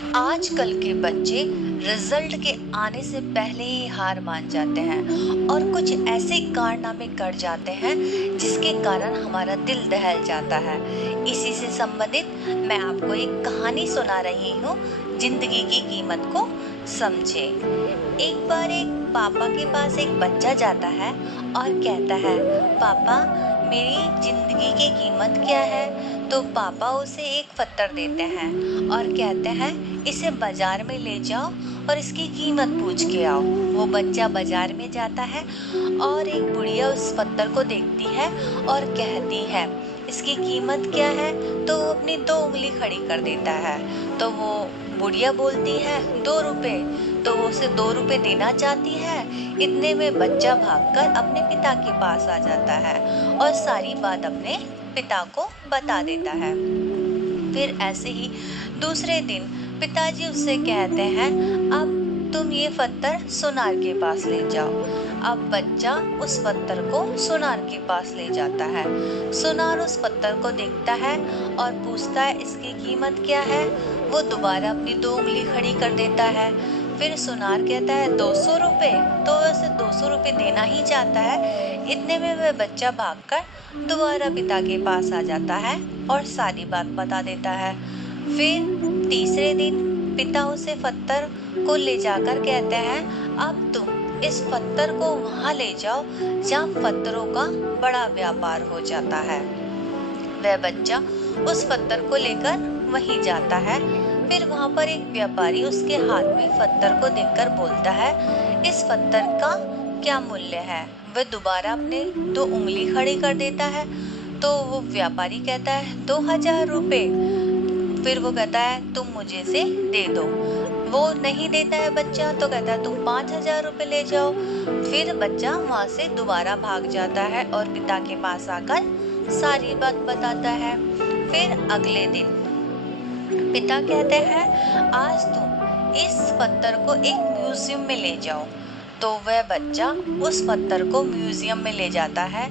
आजकल के बच्चे रिजल्ट के आने से पहले ही हार मान जाते हैं और कुछ ऐसे कारनामे कर जाते हैं जिसके कारण हमारा दिल दहल जाता है। इसी से संबंधित मैं आपको एक कहानी सुना रही हूँ। जिंदगी की कीमत को समझे। एक बार एक पापा के पास एक बच्चा जाता है और कहता है, पापा मेरी जिंदगी की कीमत क्या है? तो पापा उसे एक पत्थर देते हैं और कहते हैं, इसे बाजार में ले जाओ और इसकी कीमत पूछ के आओ। वो बच्चा बाजार में जाता है और एक बुढ़िया उस पत्थर को देखती है और कहती है, इसकी कीमत क्या है? तो वो अपनी 2 उंगली खड़ी कर देता है। तो वो बुढ़िया बोलती है 2 रुपए। तो वो उसे 2 रुपए देना चाहती है। इतने में बच्चा भागकर अपने पिता के पास आ जाता है और सारी बात अपने पिता को बता देता है। फिर ऐसे ही दूसरे दिन पिताजी उससे कहते हैं, अब तुम ये पत्थर सुनार के पास ले जाओ। अब बच्चा उस पत्थर को सुनार के पास ले जाता है। सुनार उस पत्थर को देखता है और पूछता है, इसकी कीमत क्या है? वो दोबारा अपनी 2 उंगली खड़ी कर देता है। फिर सुनार कहता है 200 रुपए। तो उसे 200 रुपए देना ही चाहता है। इतने में वह बच्चा भागकर दोबारा पिता के पास आ जाता है और सारी बात बता देता है। फिर तीसरे दिन पिता उसे पत्थर को ले जाकर कहते हैं, अब तुम इस पत्थर को वहां ले जाओ जहाँ पत्थरों का बड़ा व्यापार हो जाता है। वह बच्चा उस पत्थर को लेकर वहीं जाता है। फिर वहां पर एक व्यापारी उसके हाथ में पत्थर को देखकर बोलता है, इस पत्थर का क्या मूल्य है? वह दोबारा अपने 2 उंगली खड़ी कर देता है। तो वो व्यापारी कहता है 2000 रुपए। फिर वो कहता है, तुम मुझे से दे दो। वो नहीं देता है बच्चा, तो कहता है तुम 5000 रुपए ले जाओ। फिर बच्चा वहां से दोबारा भाग जाता है और पिता के पास आकर सारी बात बताता है। फिर अगले दिन पिता कहते हैं, आज तुम इस पत्थर को एक म्यूजियम में ले जाओ। तो वह बच्चा उस पत्थर को म्यूजियम में ले जाता है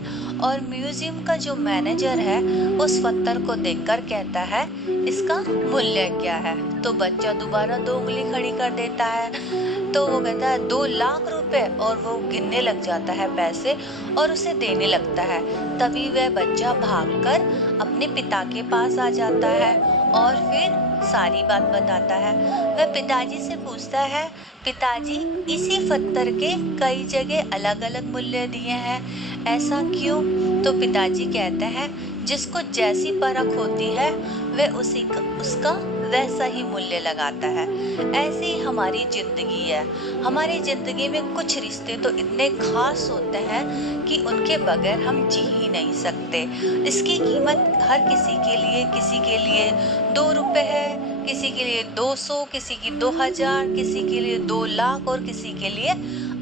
और म्यूजियम का जो मैनेजर है उस पत्थर को देखकर कहता है, इसका मूल्य क्या है? तो बच्चा दोबारा 2 उंगली खड़ी कर देता है। तो वो कहता है 2 लाख रुपए और वो गिनने लग जाता है पैसे और उसे देने लगता है। तभी वह बच्चा भागकर अपने पिता के पास आ जाता है और फिर सारी बात बताता है। वह पिताजी से पूछता है, पिताजी इसी पत्थर के कई जगह अलग अलग मूल्य दिए हैं, ऐसा क्यों? तो पिताजी कहते हैं, जिसको जैसी परख होती है वह उसका वैसा ही मूल्य लगाता है। ऐसी ही हमारी जिंदगी है। हमारी जिंदगी में कुछ रिश्ते तो इतने खास होते हैं कि उनके बगैर हम जी ही नहीं सकते। इसकी कीमत हर किसी के लिए 2 रुपए है, किसी के लिए 200, किसी की 2000, किसी के लिए 2 लाख और किसी के लिए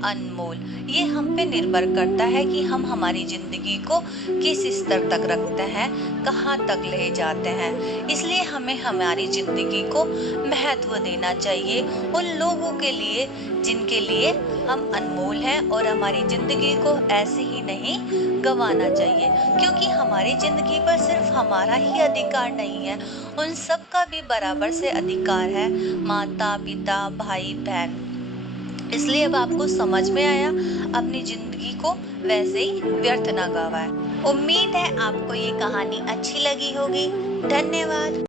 अनमोल। ये हम पे निर्भर करता है कि हम हमारी जिंदगी को किस स्तर तक रखते हैं, कहाँ तक ले जाते हैं। इसलिए हमें हमारी जिंदगी को महत्व देना चाहिए उन लोगों के लिए जिनके लिए हम अनमोल हैं, और हमारी जिंदगी को ऐसे ही नहीं गंवाना चाहिए, क्योंकि हमारी जिंदगी पर सिर्फ हमारा ही अधिकार नहीं है, उन सब का भी बराबर से अधिकार है, माता पिता भाई बहन। इसलिए अब आपको समझ में आया, अपनी जिंदगी को वैसे ही व्यर्थ ना गवाएं। उम्मीद है आपको ये कहानी अच्छी लगी होगी। धन्यवाद।